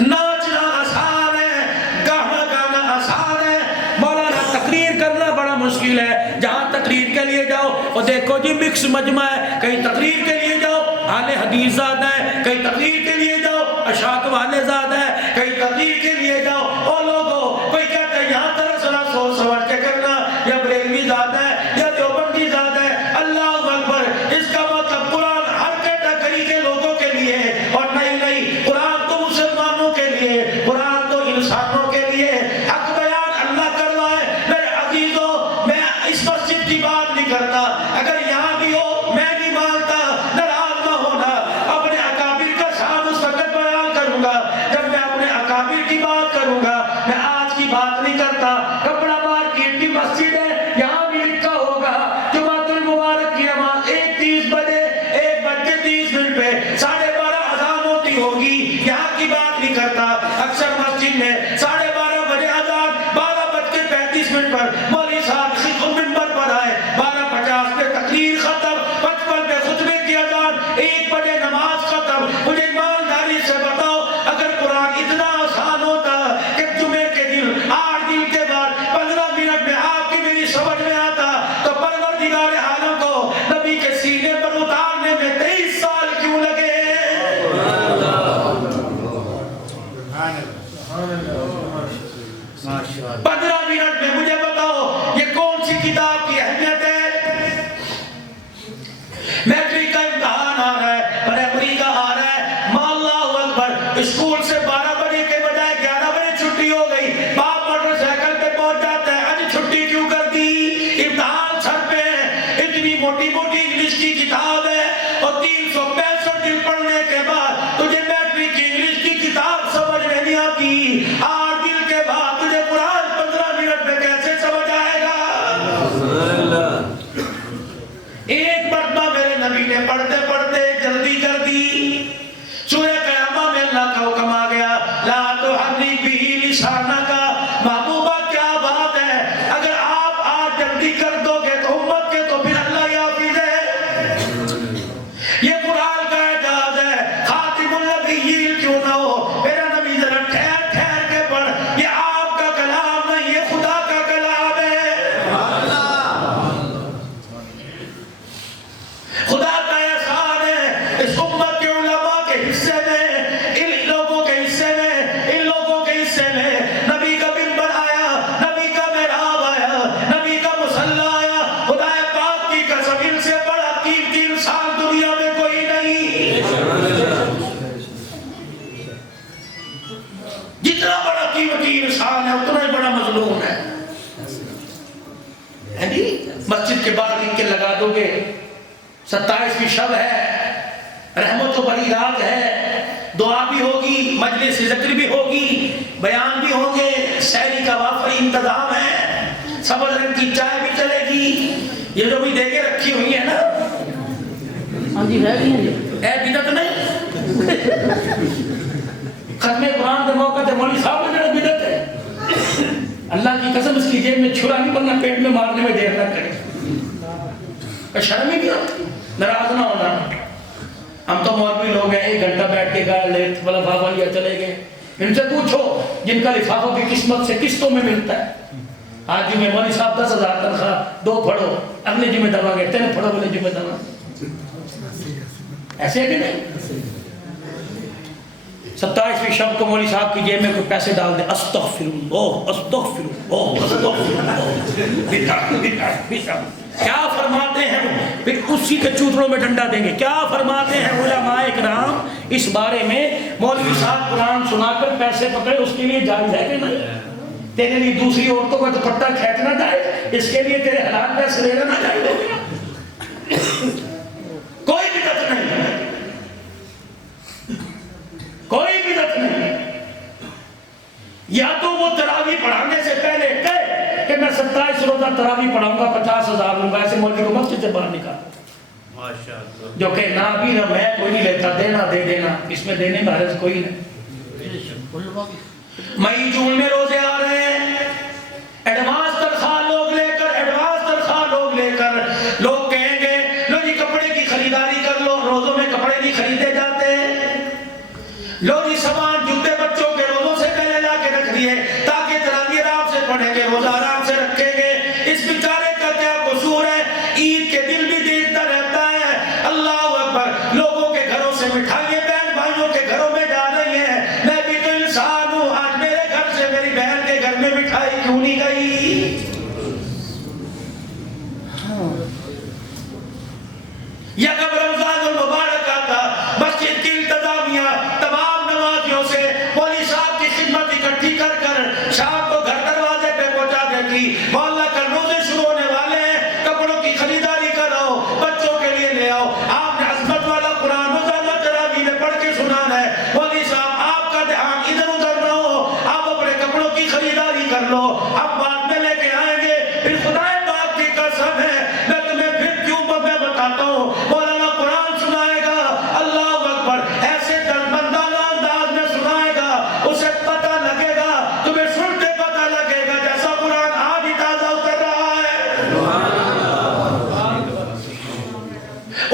ناچنا آسان ہے، گانا گانا آسان ہے، مولانا تقریر کرنا بڑا مشکل ہے۔ جہاں تقریر کے لیے جاؤ اور دیکھو جی مکس مجمع ہے، کہیں تقریر کے لیے جاؤ اہل حدیث زیادہ ہے، کہیں تقریر کے لیے جاؤ اشاعت والے زیادہ ہے، کہیں تقریر کے لیے جاؤ اور لوگوں کوئی کہتا ہے یہاں طرح ذرا سوچ سمجھ کے کرنا، یا بریلوی زیادہ ہے یا دیوبندی زیادہ ہے۔ اللہ اکبر، اس کا مطلب قرآن ہر کیٹیگری کے لوگوں کے لیے ہے، اور نہیں قرآن تو مسلمانوں کے لیے، قرآن تو انسانوں کے لیے۔ حق بیان اللہ کر رہا ہے۔ میرے عزیزوں، میں اس مسجد کی بات نہیں کرتا، اگر یہاں بھی ہو میں نہیں مانتا، ناراض نہ ہونا، اپنے اکابر کا شان اس وقت بیان کروں گا جب میں اپنے اکابر کی بات کروں گا، میں آج کی بات نہیں کرتا۔ کپڑا مارکیٹ کی مسجد ہے، یہاں بھی لکھا ہوگا جمعۃ المبارک کی نماز 1:30 بجے، 1:30 پہ 12:30 اذان ہوتی ہوگی، یہاں کی بات نہیں کرتا۔ اکثر مسجد میں 12:30 بجے اذان، 12:35 پر مولوی صاحب خود منبر پر آئے، 12:50 پہ تقریر ختم، 55 پہ خطبے کی اذان، 1 بجے نماز ختم۔ مجھے ایمانداری سے بتاؤ، اگر قرآن اتنا آسان ہوتا کہ جمعے کے دن 8 دن کے بعد 15 منٹ میں آپ کی میری سمجھ میں آتا، تو پروردگار عالم کو نبی کے سینے پر اتارنے میں 23 سال کیوں لگے؟ 15 منٹ میں مجھے بتاؤ یہ کون سی کتاب کی اہمیت ہے؟ میٹرک کا امتحان آ رہا ہے، پرائمری کا آ رہا ہے، ماں اللہ اکبر، اسکول سے 12 بجے کے بجائے 11 بجے چھٹی ہو گئی، باپ موٹر سائیکل پہ پہنچ جاتا ہے، آج چھٹی کیوں کر دی؟ امتحان سر پہ ہے، اتنی موٹی موٹی انگلش کی کتاب ہے، اور 365 دن پڑھنے کے بعد تجھے میٹرک کی انگلش کی کتاب سمجھ میں نہیں آتی، 8 دن کے بعد تجھے قرآن 15 منٹ میں کیسے سمجھ آئے گا؟ ایک مرتبہ میرے نبی نے پڑھتے پڑھتے جلدی کر دی، سورہ قیامہ میں اللہ کا حکم آ گیا، لا تحرک بہ لسانک، محبوبہ کیا بات ہے، اگر آپ آج جلدی کر دو گے تو امت کے تو پھر اللہ حافظ ہے۔ یہ قرآن کا اعجاز ہے، خاتم النبیین کیوں نہ ہو، میرا نبی ذرا ٹھہر ٹھہر کے پڑھ، یہ آپ کا کلام نہیں، یہ خدا کا کلام ہے۔ خدا کا احسان ہے اس امت کے علماء کے حصے میں، ان لوگوں کے حصے میں، ان لوگوں کے حصے میں نبی کا منبر آیا، نبی کا محراب آیا، نبی کا مصلی آیا۔ خدا پاک کی قسم ان سے بڑا قیمتی انسان دنیا میں کوئی نہیں۔ جتنا بڑا قیمتی انسان ہے اتنا ہی بڑا مظلوم ہے۔ مسجد کے باہر لکھ کے لگا دو گے 27 کی شب ہے، رحمت و بڑی رات ہے، دعا بھی ہوگی، مجلس ذکر بھی ہوگی، بیان بھی ہوں گے، سحری کا وافری انتظام ہے، سبز رنگ کی چائے بھی چلے گی، یہ جو بھی دیگیں رکھی ہوئی ہیں نا، ہاں جی ہے بھی اے بدعت نہیں، ختم قرآن کے موقع تے مولوی صاحب نے میرا بدعت ہے، اللہ کی قسم اس کی جیب میں چھرا نہیں بننا، پیٹ میں مارنے میں دیر نہ کرے، شرم ہی نہیں ہوتی۔ ناراض نہ ہونا، ہم تو مولوی لوگ ہیں، 1 گھنٹہ بیٹھ کے گا لے لفافہ لیا چلے گئے، ان سے پوچھو جن کا لفافہ کی قسمت سے قسطوں میں ملتا ہے، آج جمعے مولوی صاحب 10,000 تنخواہ، 2 پڑھو، اگلے جمعے دوا گے 3 پڑھو، اگلے جمعے دوا، ایسے کہ نہیں؟ 27ویں شب کو مولوی صاحب کی جیب میں کوئی پیسے ڈال دے، استغفر اللہ استغفر اللہ استغفر اللہ، کیا فرماتے ہیں پھر اسی کے چوتڑوں میں ڈنڈا دیں گے۔ کیا فرماتے ہیں علماء کرام اس بارے میں؟ مولوی صاحب قرآن سنا کر پیسے پکڑے، اس کے لیے جائز ہے کہ نہیں؟ تیرے لیے دوسری عورتوں کا دوپٹہ کھینچنا جائز، اس کے لیے تیرے حلال پیسے لینا نہ جائز ہو گیا؟ کوئی بدعت نہیں، کوئی بدعت نہیں۔ یا تو وہ تراویح پڑھانے سے پہلے کہے کہ میں 27 روزہ تراویح پڑھاؤں گا، 50,000 لوں گا، ایسے مولوی کو مسجد سے باہر نکال، جو کہ نہ بھی نہ میں کوئی نہیں لیتا، دینا دے دینا، اس میں دینے میں حرج کوئی نہیں۔ مئی جون میں روزے آ رہے ہیں، ایڈوانس تنخواہ لوگ لے کر لوگ کہیں گے لو جی کپڑے کی خریداری کر لو، روزوں میں کپڑے نہیں خریدے جاتے، لو جی سامان جوتے بچوں روزہ آرام سے رکھیں گے. اس بیچارے کا کیا قصور ہے؟ عید کے دن بھی دیکھتا رہتا ہے. اللہ اکبر. لوگوں کے گھروں سے مٹھائیاں بہن بھائیوں کے گھروں میں جا رہی ہیں. میں بھی تو انسان ہوں. آج میرے گھر سے میری بہن کے گھر میں مٹھائی کیوں نہیں گئی؟ یا کب رمضان المبارک آتا، مسجد کی انتظامیہ تمام نمازیوں سے مولوی صاحب کی خدمت اکٹھی کر کر شام کو گھر دروازے پہ پہنچا دیتی. مولا کل روزے شروع ہونے والے ہیں، کپڑوں کی خریداری کراؤ، بچوں کے لیے لے آؤ. آپ نے عظمت والا قرآن روزانہ تراویح میں پڑھ کے سنانا ہے. مولوی صاحب آپ کا دھیان ادھر ادھر نہ ہو، آپ اپنے کپڑوں کی خریداری کر لو، ہم بعد میں لے کے آئیں گے. پھر خدا پاک کی قسم ہے میں تمہیں پھر کیوں میں بتاتا ہوں، مولانا قرآن سنائے گا. اللہ اکبر. ایسے درمندانہ انداز میں سنائے گا، اسے پتہ لگے گا، تمہیں سنتے پتہ لگے گا جیسا قرآن آج ہی تازہ اتر رہا ہے.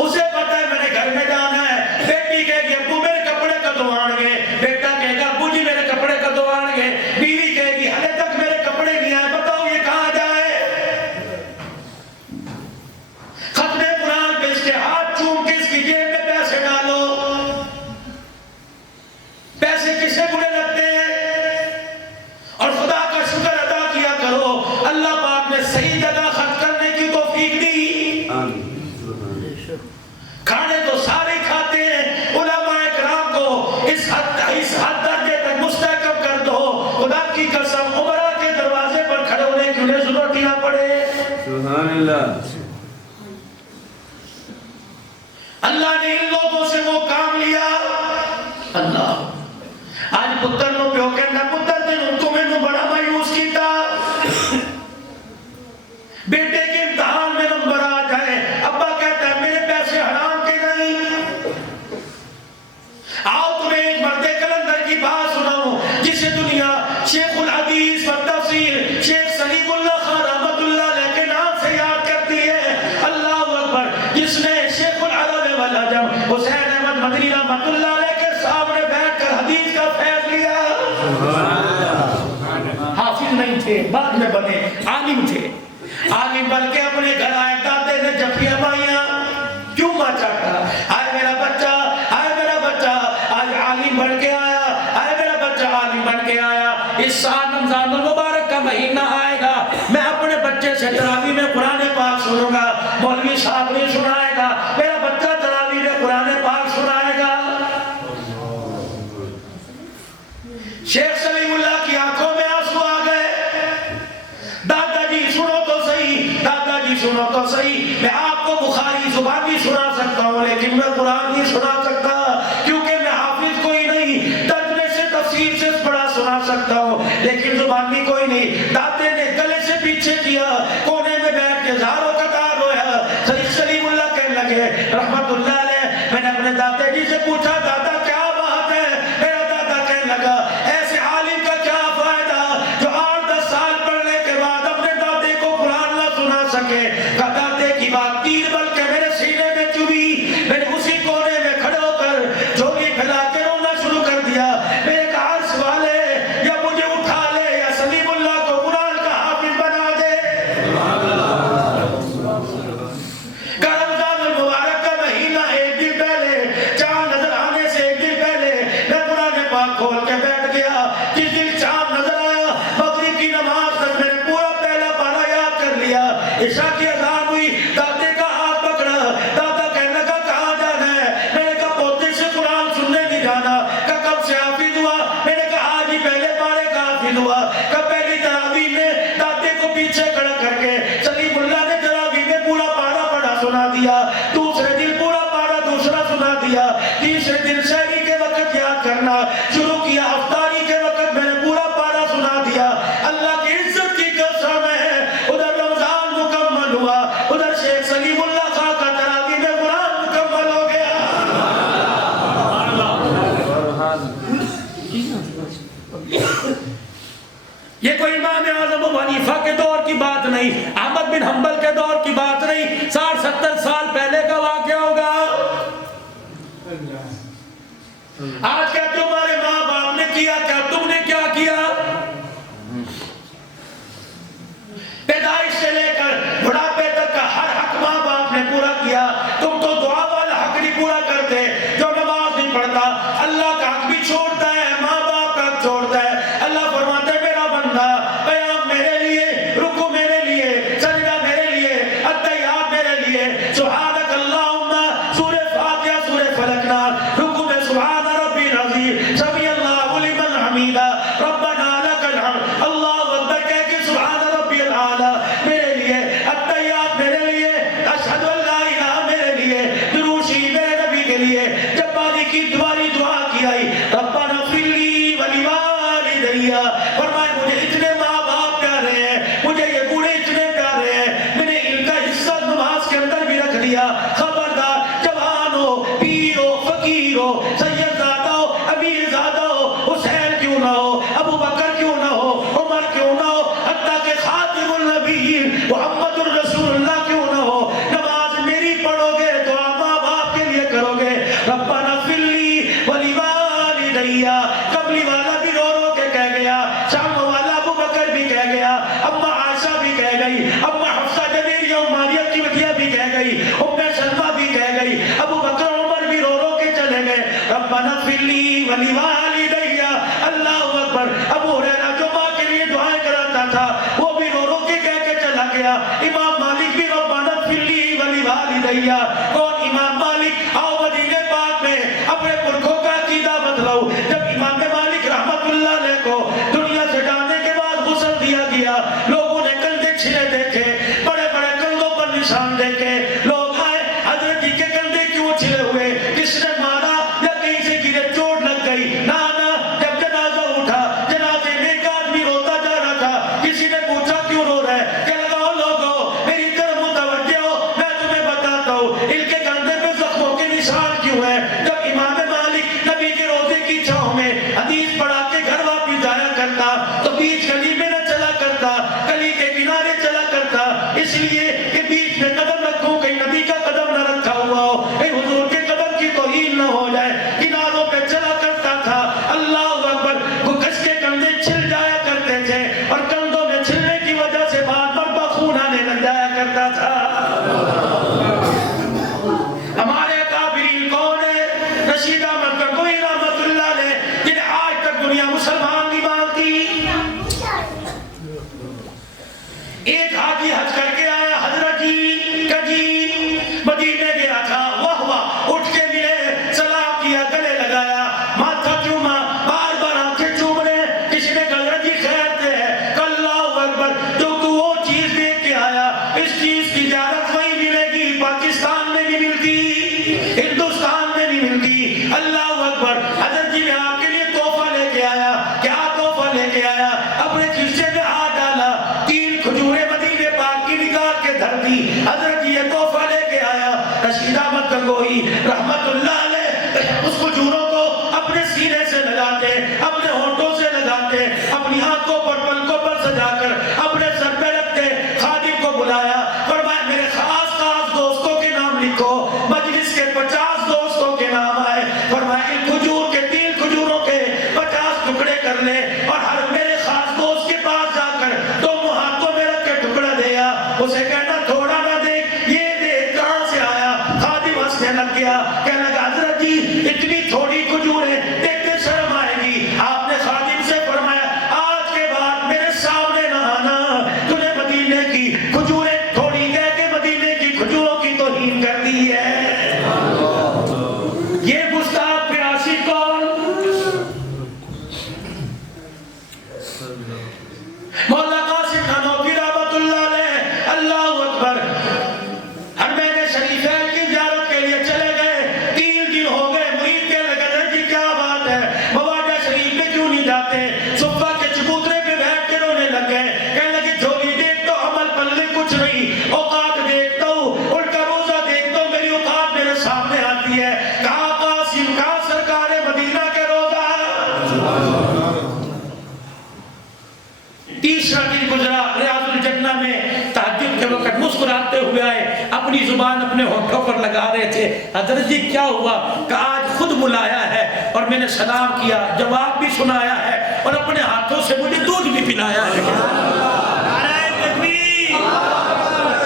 اسے پتہ ہے میں نے گھر میں جانا ہے. بیٹی کہے گی ابو میرے کپڑے کدو آن گے، بیٹا کہے گا ابو جی میرے کپڑے کدو آن گے. بیوی کہے گی ہلے تک میرے کپڑے نہیں آئے، بتاؤ یہ کہاں جائے؟ ختم قرآن پہ اس کے ہاتھ چوم کے اس کی جیب میں پیسے ڈالو. پیسے کسے برے لگتے ہیں؟ اور خدا کا شکر ادا کیا کرو، اللہ پاک نے صحیح جگہ خرچ کرنے کی توفیق دی. کھانے تو سارے کھاتے ہیں، علماء کرام کو اس حد درجے تک مستحکم کر دو، خدا کی قسم عمرہ کے دروازے پر کھڑے ہونے کی انہیں ضرورت ہی نہ پڑے. سبحان اللہ. اللہ نے ان لوگوں سے وہ کام لیا. اللہ آج پتر نو پیو کہنا پتر تینوں تمہیں نو بڑا مایوس کیتا. بیٹے کے امتحان میں نمبر آ جائے، ابا کہتا ہے میرے پیسے حرام کے نہیں. آؤ تمہیں ایک مرد کلندر کی بات سناؤں جسے دنیا شیخ الحدیث والتفسیر شیخ سلیم اللہ خان رحمت اللہ علیہ کے نام سے یاد کرتی ہے. اللہ اکبر. جس نے شیخ العرب والعجم حسین احمد مدنی رحمت اللہ علیہ کے سامنے بیٹھ کر حدیث کا فیض لیا. حافظ نہیں تھے، بعد میں بنے، عالم تھے. عالم بن کے اپنے گھر آئے، دادے نے جفیاں مائیاں کیوں ماں چاہتا؟ آئے میرا بچہ، آئے میرا بچہ آج عالم بن کے آیا، آئے میرا بچہ عالم بن کے آیا. اس سال رمضان المبارک کا مہینہ آئے گا، میں اپنے بچے سے تراویح میں قرآن پاک سنوں گا. مولوی صاحب نہیں سنائے گا، میرا بچہ تراویح میں قرآن پاک سنائے گا. شیخ سلیم اللہ کی آنکھوں میں آنسو آ گئے. دادا جی سنو تو صحیح، دادا جی سنو تو صحیح، میں آپ کو بخاری زبانی سنا سکتا ہوں لیکن میں قرآن نہیں سنا سکتا کیونکہ میں حافظ کوئی نہیں. ترجمے سے تفسیر سے بڑا سنا سکتا ہوں لیکن زبانی کوئی نہیں. دادے نے گلے سے پیچھے کیا، کونے میں بیٹھ کے زاروں قطار رویا. سلیم اللہ کہنے لگے رحمت اللہ علیہ، میں نے اپنے دادے جی سے پوچھا دادا کیا بات ہے؟ میرا دادا کہنے لگا ایسے عالم کا کیا فائدہ جو 8-10 سال پڑھنے کے بعد اپنے دادے کو قرآن نہ سنا سکے. دادے کی بات تیر بل کے میرے سینے میں چبھی. میں نے اسی کونے میں کھڑے ہو کر جھولی پھیلا کے رونا شروع کر دیا. میں نے کہا عرش والے یا مجھے اٹھا لے یا سلیم اللہ کو قرآن کا حافظ بنا دے. رمضان المبارک کا مہینہ ایک دن پہلے، چاند نظر آنے سے ایک دن پہلے میں قرآن پاک کھول کے بیٹھ گیا. جس دن چاند نظر آیا مغرب کی نماز تک میں نے پورا پہلا پارا یاد کر لیا. عشاء کی اذان ہوئی، دادے کا ہاتھ پکڑا. دادا کہنے لگا کہاں جانا ہے؟ میں نے کہا پوتے سے قرآن سننے نہیں جانا. کہا کب سے حافظ ہوا؟ میں نے کہا آج ہی پہلے پارے کا حافظ ہوا. کہا پہلی تراویح میں دادے کو پیچھے کھڑا کر کے سلیم اللہ نے تراویح میں پورا پارا پڑھا سنا دیا. دوسرے دن پورا پارا دوسرا سنا دیا. تیسرے دن سحری کے وقت یاد کرنا شروع کیا. افطاری کے وقت میں نے پورا پارا سنا دیا. اللہ کی عزت کی قسم ہے ادھر رمضان مکمل ہوا، ادھر شیخ سلیم اللہ خان کا تراویح میں قرآن مکمل ہو گیا. یہ کوئی امام اعظم ابو حنیفہ کے دور کی بات نہیں، احمد بن حنبل کے دور کی بات نہیں، 60-70 سال پہلے کا واقعہ ہوگا. آج کیا تمہارے ماں باپ نے کیا، کیا تم نے کیا کیا؟ اللہ کا حق بھی چھوڑتا ہے, ماں باپ کا حق چھوڑتا ہے. اللہ فرماتا ہے میرا بندہ قیام میرے لیے, رکوع میرے لیے, سجدہ میرے لیے, التحیات میرے لیے, سبحانک اللہم, سورہ فاتحہ سورہ فلق ناس, رکوع میں سبحان ربی العظیم, سمی اللہ لمن حمیدہ, ربنا لک الحمد, اللہ اکبر کہہ کے سبحان ربی العالی میرے لیے, التحیات میرے لیے, اشہد ان لا الہ میرے لیے, دروشی میرے نبی کے لیے. جب باری کی دواری دعا کی آئی, ربنا اغفر لی ولوالدی, فرمائے مجھے اتنے ماں باپ پیارے ہیں, مجھے یہ بوڑھے اتنے پیارے ہیں, میں نے ان کا حصہ نماز کے اندر بھی رکھ دیا. خبردار جوان ہو, پیر ہو, فقیر ہو, سید زادہ ہو, امیر زادہ ہو, حسین کیوں نہ ہو, ابو بکر کیوں نہ ہو, عمر کیوں نہ ہو, حتیٰ کہ خاتم النبیین محمد الرسول اللہ کیوں نہ ہو, نماز میری پڑھو گے, دعا ماں باپ کے لیے کرو گے. ربنا اغفر لی ولوالدی, قبلی والا بھی رو رو کے کہہ گیا, شام والا ابو بکر بھی کہہ گیا, اما عائشہ بھی کہہ گئی, اما حفصہ جویریہ ماریہ کی وکیہ بھی کہہ گئی, ام سلمہ بھی کہہ گئی, ابو بکر عمر بھی رو رو کے چلے گئے. ربنا اغفر لی ولوالدی, اللہ اکبر. ابو ہریرہ جو ماں کے لیے دعائیں کراتا تھا وہ بھی رو رو کے کہہ کے چلا گیا. امام مالک بھی ربنا اغفر لی ولوالدی. کون؟ امام مالک. آؤ مدینے پاک میں اپنے پرکھوں کا عقیدہ بدلاؤ. جب امام مالک رحمت اللہ علیہ کو دنیا سے جانے کے بعد غسل دیا گیا, لوگوں نے کندھے چھلے دیکھے, بڑے بڑے کندھوں پر نشان دیکھے. لوگ آئے, حضرت جی کے کندھے کیوں چھلے ہوئے, کس نے مارا یا کہیں سے گرے, چوٹ لگ گئی؟ نا نا. جب جنازہ اٹھا, جنازے میں ایک آدمی روتا جا رہا تھا, کسی نے پوچھا کیوں رو رہا ہے, کہ لگاؤ لوگوں میری طرف متوجہ ہو, میں تمہیں بتاتا ہوں ان کے کندھے پہ زخموں کے نشان کیوں ہیں. جب امام مالک نبی کے روزے کی چھاؤں میں حدیث پڑھا کے گھر واپس جایا کرتا تو بیچ گلی میں نہ چلا کرتا, گلی کے کنارے چلا کرتا, اس لیے کہ بیچ میں قدم رکھوں کہیں نبی کا قدم نہ رکھا ہوا ہو, کہیں حضور کے قدم کی توہین نہ ہو جائے. کناروں پہ چلا کرتا تھا. اللہ اکبر. گھس کے کندھے چھل جایا کرتے تھے, اور کندھوں میں چھلنے کی وجہ سے بار بار خون آنے لگ جایا کرتا تھا. ہمارے کابرین کون ہے؟ رشید احمد گنگوئی رحمت اللہ علیہ, جنہیں آج تک دنیا مسلمان نہیں مانتی. ایک حاجی حج کر کے آیا, حضرت جی کجی مدینے گیا تھا, واہ واہ, اٹھ کے ملے, سلام کیا, گلے لگایا, ماتھا چوما, بار بار آنکھیں چوم رہے. کسی نے کہا حضرت جی خیر دے ہے, اللہ اکبر, جو تو وہ چیز دیکھ کے آیا, اس چیز کی اجازت وہیں ملے گی, پاکستان میں نہیں ملتی, ہندوستان میں نہیں ملتی. اللہ اکبر. حضرت جی میں آپ کے لیے تحفہ لے کے آیا. کیا تحفہ لے کے آیا؟ اپنے کھیسے میں ہاتھ ڈالا, 3 کھجوریں مدینے پاک کی نکال کے دھر دی. حضرت جی یہ تحفہ لے کے آیا. رشید احمد گنگوئی رحمت اللہ علیہ اس کھجوروں کو اپنے سینے سے لگاتے, اپنے ہونٹوں سے لگاتے, اپنی آنکھوں پر پلکوں پر سجا کر اپنے سر پہ رکھتے. خادم کو بلایا, فرمایا میرے خاص خاص دوستوں کے نام لکھو. مجلس کے 50 دوستوں کے نام آئے. فرمایا ان کھجور کے 3 کھجوروں کے 50 ٹکڑے کر لے, اور ہر میرے خاص دوست کے پاس جا کر 2 ہاتھوں میں رکھ کے ٹکڑا دیا. اسے کہنا تھوڑا نہ دیکھ, یہ دیکھ کہاں سے آیا. خادم ہنسنے لگ گیا, کہنے لگا حضرت جی اتنی تھوڑی کھجوریں دیکھتے شرم آئے گی. آپ نے خادم سے فرمایا آج کے بعد میرے سامنے نہ آنا, تجھے مدینے کی کھجوریں تھوڑی کہہ کے مدینے کی کھجوروں کی توہین کر دی ہے. یہ گستاخ پہ عاشق کون؟ مولا قاسم نانوتوی رحمت اللہ علیہ. اللہ اکبر. حرمین شریفین کی زیارت کے لیے چلے گئے, 3 دن ہو گئے. مرید کہنے لگا جی کیا بات ہے, مواجہ شریف میں کیوں نہیں جاتے؟ صفہ کے چبوترے پہ بیٹھ کے رونے لگ گئے. کہنے لگے جھولی دیکھ تو عمل پلے کچھ نہیں, اوقات دیکھتا ہوں, الٹا روزہ دیکھتا ہوں, میری اوقات میرے سامنے آتی ہے. کہاں قاسم, کہاں سرکار مدینہ کے روزہ. تیسرا دن گزرا, ریاض الجنہ میں تہجد کے وقت مسکراتے ہوئے آئے, اپنی زبان اپنے ہونٹوں پر لگا رہے تھے. حضرت جی کیا ہوا؟ کہ آج خود بلایا ہے اور میں نے سلام کیا, جواب بھی سنایا ہے, اور اپنے ہاتھوں سے مجھے دودھ بھی پلایا ہے. نعرہ تکبیر,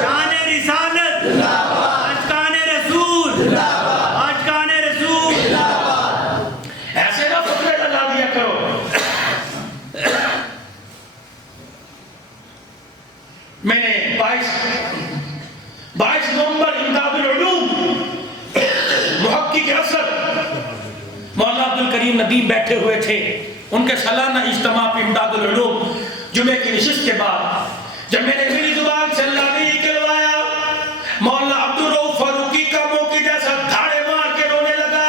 شان رسالت, اشکان رسول, اشکان رسول. ندیم بیٹھے ہوئے تھے، ان کے سالانہ اجتماع پہ امداد العلوم جمعے کی نشست کے بعد جب میں نے میری زبان سے اللہ نے کہلوایا، مولانا عبدالرؤف فاروقی کا موقع جیسا دھاڑے مار کے رونے لگا،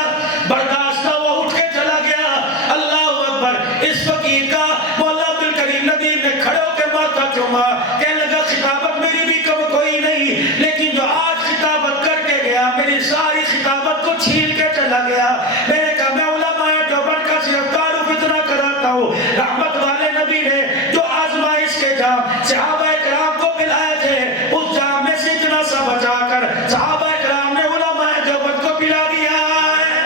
برداشت نہ ہوا، اٹھ کے چلا گیا۔ اللہ اکبر، اس فقیر کا مولانا عبدالکریم ندیم نے کھڑے ہو کے ماتھا چوما، کہنے لگا خطابت میری بھی کم کوئی نہیں، لیکن جو آج خطابت کر کے گیا میری ساری خطابت کو چھین کے چلا گیا۔ میں نے کہا میں علماء دیوبند کا صرف تعارف اتنا کراتا ہوں، رحمت والے نبی نے جو آزمائش کے جام صحابہ کرام کو پلائے تھے، اس جام میں سے اتنا سا بچا کر صحابہ کرام نے علماء دیوبند کو پلا دیا ہے۔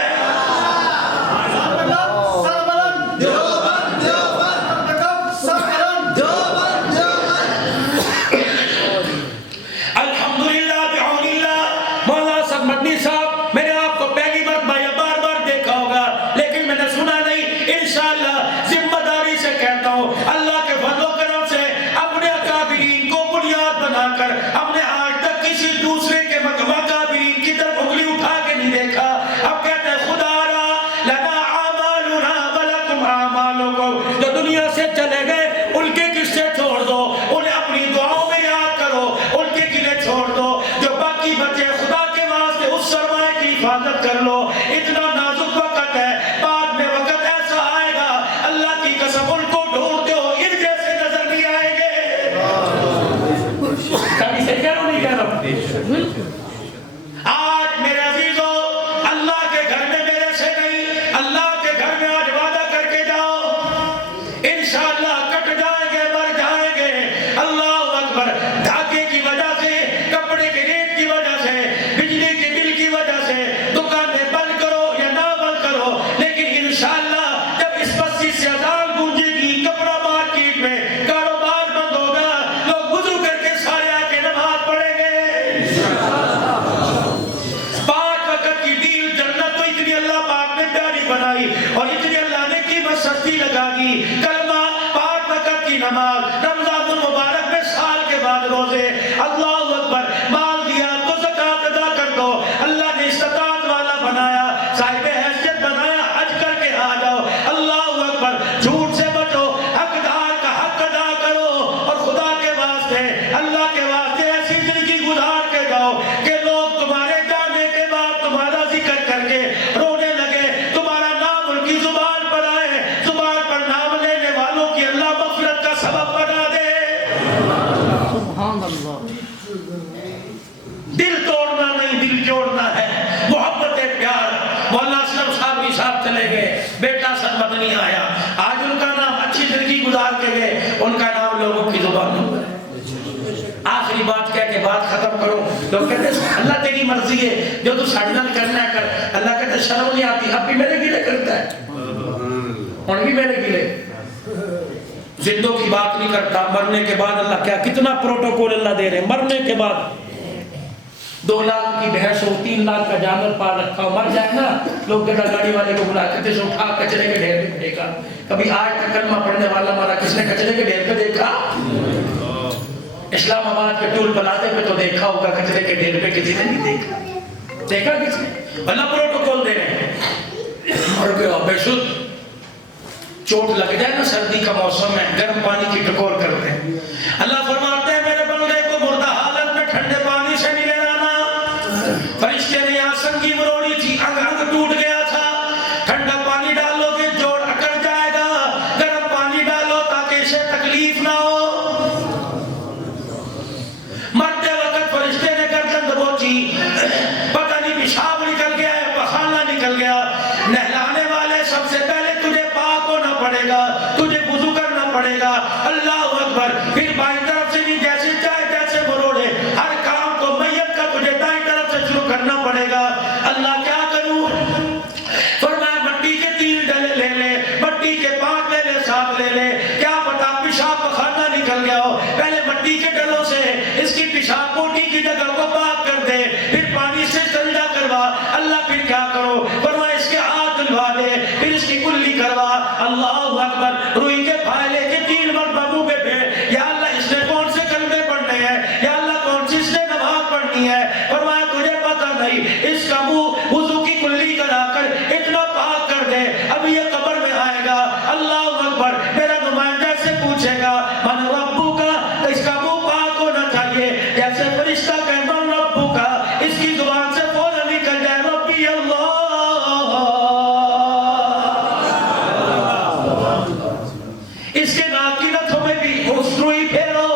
الحمدللہ بعون اللہ۔ مولانا اسد مدنی صاحب، میں نے آپ کو پہلی مرتبہ یا بار بار دیکھا ہوگا لیکن میں نے سنا نہیں، انشاءاللہ ذمہ داری سے کہتا ہوں، اللہ کے فضل و کرم سے اپنے اکابرین کو بنیاد بنا کر ہم نے آج تک کسی دوسرے کے اکابرین کی طرف انگلی اٹھا کے نہیں دیکھا۔ اب کہتے ہیں خدا را لنا اعمالنا ولکم اعمالکم، جو دنیا سے چلے گئے ان کے قصے چھوڑ دو، انہیں اپنی دعاؤں میں یاد کرو، ان کے قلعے چھوڑ دو، جو باقی بچے خدا کے واسطے اس سرمائے کی حفاظت کر لو۔ اتنا نازک وقت ہے، بعد میں وقت ایسا آئے گا اللہ کی قسم ان کو ڈھونڈتے ہو ان جیسے نظر نہیں آئیں گے۔ کبھی سے کہہ رہا ہوں نہیں کہہ رہا ہوں؟ آج میرے عزیزو، اللہ کے گھر میں میرے سے نہیں، اللہ کے گھر میں آج وعدہ کر کے جاؤ، انشاءاللہ کٹ جائیں گے، مر جائیں گے۔ اللہ اکبر، دھاگے کی وجہ سے، کپڑے کے ریٹ کی وجہ سے، بجلی کے بل کی وجہ سے دکانیں بند کرو یا نہ بند کرو، لیکن انشاءاللہ جب اس بستی سے اذان گونجے گی، کپڑا مارکیٹ میں کاروبار بند ہوگا، لوگ وضو کر کے سارے آ کے نماز پڑھیں گے۔ 5 وقت کی ڈیل جنت تو اتنی اللہ پاک نے پیاری بنائی اور اتنی اللہ نے قیمت سستی لگا دی، کلمہ، 5 وقت کی نماز، رمضان المبارک میں سال کے بعد روزے، اللہ اکبر، مال دیا تو زکوٰۃ ادا کر دو، اللہ نے استطاعت والا بنایا، صاحب حیثیت بنایا، حج کر کے آ جاؤ، اللہ اکبر، جھوٹ سے بچو، حقدار کا حق ادا کرو اور خدا کے واسطے، اللہ کے واسطے ایسی زندگی گزار کے جاؤ کہ لوگ تمہارے جانے کے بعد تمہارا ذکر کر کے رونے لگے، تمہارا نام ان کی زبان پر آئے، زبان پر نام لینے والوں کی اللہ مغفرت کا سبب بنا دے۔ سبحان اللہ۔ دل توڑنا نہیں، دل جوڑنا ہے، محبت پیار۔ مولانا اسلم صاحب صاحب چلے گئے، بیٹا اسد مدنی آیا، آج ان کا نام اچھی زندگی گزار کے گئے، ان کا نام لوگوں کی زبانوں پر ہے۔ آخری بات کہہ کے بات ختم کرو، لوگ کہتے ہیں اللہ تیری مرضی ہے، جو تو ساڑھے نال کرنا ہے کر، اللہ کہتے ہیں شرم نہیں آتی، اب بھی میرے گلے کرتا ہے، اور بھی میرے گلے، زندوں کی بات نہیں کرتا، مرنے کے بعد اللہ کیا کتنا پروٹوکول اللہ دے رہے ہیں، مرنے کے بعد 2 لاکھ کی بھینس ہو، 3 لاکھ کا جانور پال رکھا ہو، مر جائے نا، لوگ گدا گاڑی والے کو بلا کرتے سے اٹھا کچرے کے ڈھیر پہ پھینکا۔ کبھی آج تک کلمہ پڑھنے والا ہمارا کس نے کچرے کے ڈھیر پہ دیکھا؟ اسلام آباد کے ٹول پلازے پہ تو دیکھا ہوگا، کچرے کے ڈھیر پہ کسی نے نہیں دیکھا، دیکھا کس نے؟ اللہ پروٹوکول دے رہے ہیں، مر گیا بے شد، چوٹ لگ جائے نا، سردی کا موسم ہے، گرم پانی کی ٹکور کرتے ہیں، اللہ فرماتے ہیں میرے بندے کو مردہ حالت میں ٹھنڈے پانی سے نہیں لانا۔ فرشتے نے یہاں سنگی مروڑی تھی، انگ انگ ٹوٹ گیا تھا، ٹھنڈا پانی ڈالو گے جوڑ اکڑ جائے گا، گرم پانی ڈالو تاکہ اسے تکلیف نہ ہو۔ مرتے وقت فرشتے نے گردن دبوچی، پتہ نہیں پیشاب نکل گیا ہے، پخانہ نکل گیا، نہلانے والے سب سے پہلے تجھے پاک ہونا پڑے گا، تجھے وضو کرنا پڑے گا، اللہ اکبر، پھر بائیں طرف سے نہیں، جیسے چاہے جیسے مروڑے، ہر کام کو میت کا تجھے دائیں طرف سے شروع کرنا پڑے گا۔ اللہ کیا کروں؟ فرمایا مٹی کے 3 ڈلے لے لے، مٹی کے 5 لے لے، 7 لے لے، کیا پتا پیشاب پخانہ نکل گیا ہو، پہلے مٹی کے ڈلوں سے اس کی پیشاب پوٹی کی جگہ کو پاک کر دے، پھر پانی سے سجدہ کروا، اللہ پھر کیا کرو؟ فرمایا اس کے ہاتھ دھلوا دے، پھر اس کی کلی کروا، اللہ اکبر، روئی کے پھائلے کے 3 مرتبہ منہ پہ پھیر، یا اللہ اس نے کون سے کلمے پڑھنے ہیں، یا اللہ کون سی اس نے نماز پڑھنی ہے، فرمایا تجھے پتہ نہیں، اس کا منہ وضو کی کلی کرا کر اتنا پاک کر دے، اب یہ اس کے ناک کی نتھوں میں بھی روئی پھیرو،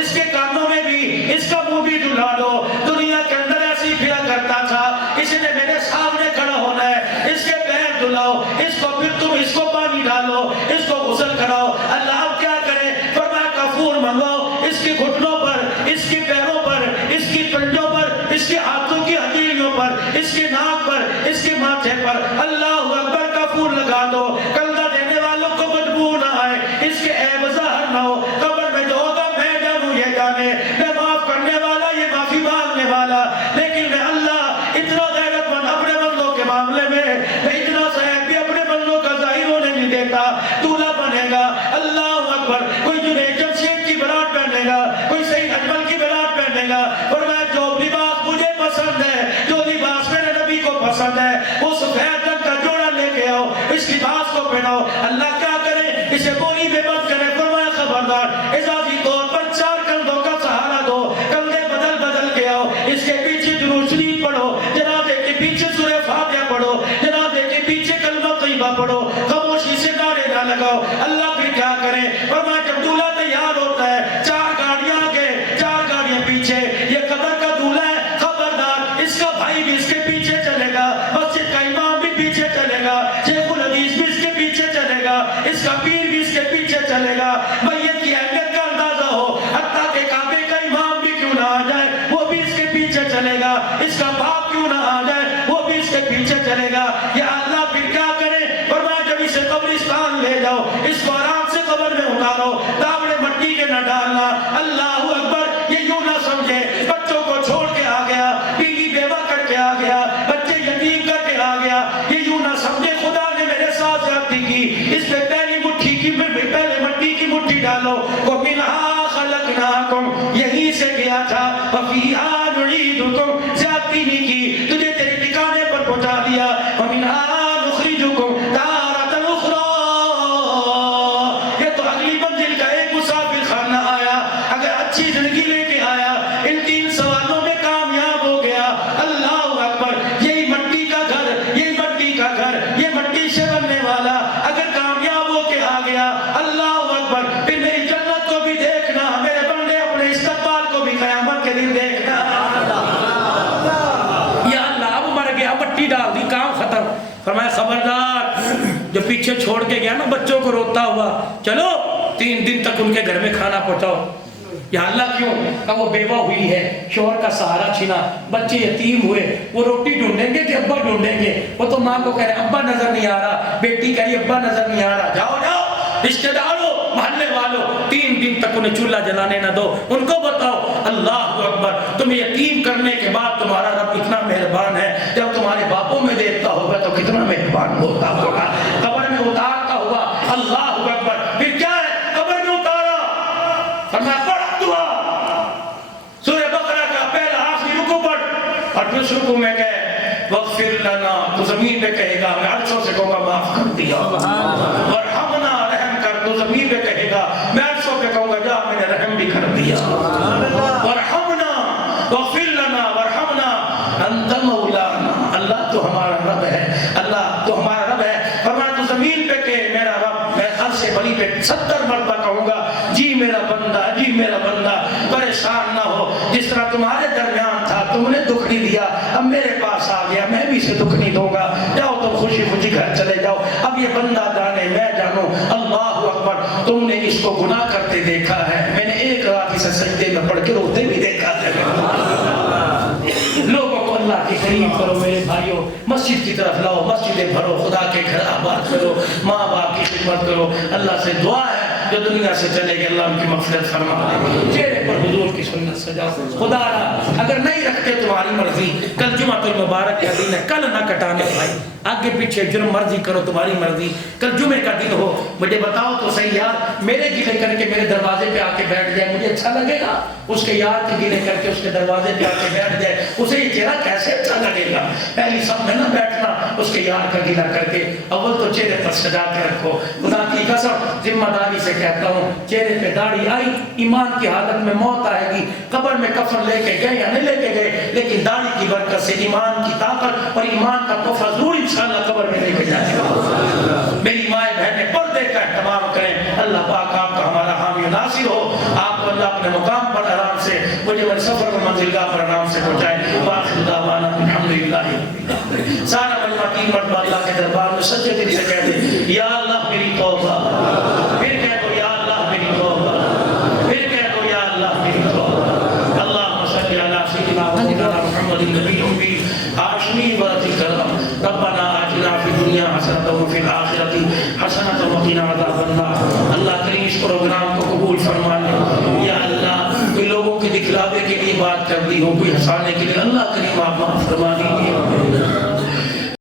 اس کے کانوں میں بھی، اس کا منہ بھی ڈلا دو۔ دنیا کے اندر ایسی پھرا کرتا تھا، اس نے میرے سامنے کھڑا ہونا ہے، اس کے پیر دھلاؤ، اس کو پھر تم اس کو پانی ڈالو، اس کو غسل کراؤ۔ اللہ اب کیا کرے؟ فرمایا کافور منگواؤ، اس کے گھٹنوں پر، اس کے پیروں پر، اس کی پنجوں پر، اس کے ہاتھوں کی ہتھیلیوں پر، اس کے ناک پر، اس کے ماتھے پر اللہ اکبر کافور لگا دو۔ کلدہ دینے والوں کو بدبو نہ آئے، اس کے عیب ظاہر نہ ہو۔ قبر میں جو ہوگا میں جانوں یہ جانے، میں معاف کرنے والا یہ معافی مانگنے والا، لیکن میں اللہ اتنا غیرت مند اپنے بندوں کے معاملے میں، میں اتنا صاحب بھی اپنے بندوں کا ظاہر ہونے نہیں دیتا۔ دولہا بنے گا، اللہ اکبر، کوئی جنید جمشید کی براٹ پہنے گا، کوئی سعید اجمل کی براٹ پہنے گا، فرمایا جو لباس مجھے پسند ہے، جو لباس میرے نبی کو پسند ہے، وہ سفید رنگ کا جوڑا لے کے آؤ، اس لباس کو پہناؤ۔ اللہ کیا کرے؟ اسے بوری میں بند کرے، فرمایا خبردار اضافی طور پر 4 کندھوں کا سہارا دو، کندھے بدل بدل کے آؤ، اس کے پیچھے درود شریف پڑھو، جنازے کے پیچھے سورہ فاتحہ پڑھو، جنازے کے پیچھے کلمہ طیبہ پڑھو، خاموشی سے نعرے نہ لگاؤ۔ اللہ پھر کیا کرے؟ فرمایا جب دولہا تیار ہوتا ہے، 4 گاڑیاں آگے، 4 گاڑیاں پیچھے، یہ قبر کا دولہا ہے، خبردار اس کا بھائی بھی اس کے پیچھے چلے گا، مسجد کا امام بھی پیچھے چلے گا، شیخ الحدیث بھی اس کے پیچھے چلے گا، اس کا پیر بھی اس کے پیچھے چلے گا۔ میت کی اہمیت کا اندازہ ہو، حتیٰ کہ کعبے کا امام بھی کیوں نہ آ جائے وہ بھی اس کے پیچھے چلے گا، اس کا باپ کیوں نہ آ جائے وہ بھی اس کے پیچھے چلے گا۔ یا اللہ پھر کیا کرے؟ فرمایا جب اسے قبرستان لے جاؤ، اس کو آرام سے قبر میں اتارو، داغڑے مٹی کے نہ ڈالنا۔ اللہ اکبر، یہ یوں نہ سمجھے بچوں کو چھوڑ کے آ گیا، بیوی بیوہ کر کے آ گیا، بچے یتیم کر کے آ گیا، یہ یوں نہ سمجھے خدا نے میرے ساتھ زیادتی کی، اس پہ پہلی مٹھی کی پہلے مٹی کی مٹھی ڈالو، وَمِنْهَا خَلَقْنَاكُمْ، یہیں سے گیا تھا، وَفِيهَا نُعِيدُكُمْ، زیادتی نہیں کی، تجھے تیرے ٹھکانے پر پہنچا دیا، وَمِنْهَا نُخْرِجُكُمْ تَارَةً أُخْرَىٰ، یہ تو اگلی منزل کا ایک مسافر خانہ آیا، اگر اچھی زندگی لے کے آیا، ان 3 سوالوں میں کامیاب ہو گیا۔ اللہ اکبر، یہی مٹی کا گھر، یہی مٹی کا گھر، یہ مٹی سے بننے والا اگر کامیاب ہو کے آ گیا، اللہ اکبر، پھر میری جنت کو بھی دیکھنا، میرے بندے اپنے استقبال کو بھی قیامت کے دن دیکھنا۔ یا اللہ اب مر گیا، مٹی ڈال دی، کام ختم۔ فرمایا خبردار جو پیچھے چھوڑ کے گیا نا بچوں کو روتا ہوا، چلو 3 دن تک ان کے گھر میں کھانا پہنچاؤ۔ یا اللہ کیوں؟ کہ وہ بیوہ ہوئی ہے، شوہر کا سہارا چھینا، بچے یتیم ہوئے، وہ روٹی ڈھونڈیں گے کہ ابا ڈھونڈیں گے؟ وہ تو ماں کو کہہ رہے ابا نظر نہیں آ رہا، بیٹی کہہ رہی ابا نظر نہیں آ رہا، جاؤ جاؤ رشتہ داروں محلے والوں 3 دن تک انہیں چولہا جلانے نہ دو، ان کو بتاؤ اللہ اکبر، تمہیں یتیم کرنے کے بعد تمہارا رب اتنا مہربان ہے، جب تمہارے باپوں میں دیکھتا ہوگا تو کتنا مہربان ہوتا ہوگا۔ قبر میں اتارتا ہوا، اللہ اکبر، پھر کیا ہے؟ قبر میں اتارا، فرمایا پڑھ دعا، سورہ بقرہ کا پہلا آخری رکوع پڑھ، اور پھر رکوع میں کہے وَغْفِرْ لَنَا، تو زمین پہ کہے گا میں عرشوں سے کہوں گا معاف کر دیا، وَارْحَمْنَا، رحم کر، تو زمین پہ کہے گا میں عرشوں پہ کہوں گا جا میں نے رحم بھی کر دیا، وَارْحَمْنَا وَغْفِرْ لَنَا وَارْحَمْنَا أَنْتَ مَوْلَانَا، اللہ تو ہمارا رب ہے، اللہ تو ہمارا رب ہے۔ فرمایا تو زمین پہ کہ میرا رب، میں عرش بری پہ 70 مرتبہ کہوں گا جی میرا بندہ، جی میرا بندہ، پریشان نہ ہو، جس طرح تمہارے درمیان تھا تم نے دکھ نہیں دیا، اب میرے پاس آ گیا میں بھی اسے دکھ نہیں دوں گا، جاؤ تم خوشی خوشی گھر چلے جاؤ، اب یہ بندہ جانے میں جانوں۔ اللہ اکبر، تم نے اس کو گناہ کرتے دیکھا ہے، میں نے ایک رات اسے سجدے میں پڑھ کے روتے بھی دیکھا ہے۔ لوگوں کو اللہ کے قریب کرو میرے بھائیوں، مسجد کی طرف لاؤ، مسجدیں بھرو، خدا کے گھر آباد کرو، ماں باپ کی خدمت کرو۔ اللہ سے دعا ہے جو دنیا سے چلے گئے اللہ ان کی مغفرت فرما دے، چہرے پر حضور کی سنت سجاؤ۔ خدا را اگر نہیں رکھتے تمہاری مرضی، کل جمعۃ المبارک کا دن ہے، کل نہ کٹانے بھائی، آگے پیچھے جرم مرضی کرو تمہاری مرضی، کل جمعے کا دن ہو، مجھے بتاؤ تو صحیح یار میرے گلے کر کے میرے دروازے پہ آ کے بیٹھ جائے، مجھے اچھا لگے گا؟ اس کے یار کے گلے کر کے اس کے دروازے پہ آ کے بیٹھ جائے، اسے یہ چہرہ کیسے اچھا لگے گا؟ پہلی سب میں نہ بیٹھنا اس کے یار کا گلہ کر کے، اول تو چہرے پر سجا کے رکھو۔ خدا کی قسم ذمہ داری سے کہتا ہوں، چہرے پہ داڑھی آئی، ایمان کی حالت میں موت آئے گی، قبر میں کفن لے کے گئے یا نہیں لے کے گئے، لیکن داڑھی کی برکت سے ایمان کی طاقت اور ایمان کا تحفہ ضرور انشاءاللہ قبر میں لے کے جائے گا۔ میری مائیں بہنیں پردے کا اہتمام کریں، اللہ پاک اپنے مقام پر آرام سے مجھے میرے سفر میں منزلگاہ پر آرام سے پہنچائے. وآخر دعوانا الحمدللہ. سارا مجمع 3 مرتبہ اللہ کے دربار میں سچے دل سے کہہ دے یا اللہ میری توبہ. پھر کہہ دو یا اللہ میری توبہ. پھر کہہ دو یا اللہ میری توبہ. اللہم صلی علی سیدنا مولانا محمد النبی الامی ہاشمی ذات الکرم. ربنا آتنا فی الدنیا حسنۃ وفی الآخرۃ حسنۃ وقنا عذاب النار. اللہ کریم اس پروگرام کو قبول فرما لے. یا اللہ کوئی لوگوں کے دکھلاوے کے لیے بات کر دی ہو, کوئی ہنسانے کے لیے, اللہ کریم آپ معاف فرما دیجیے.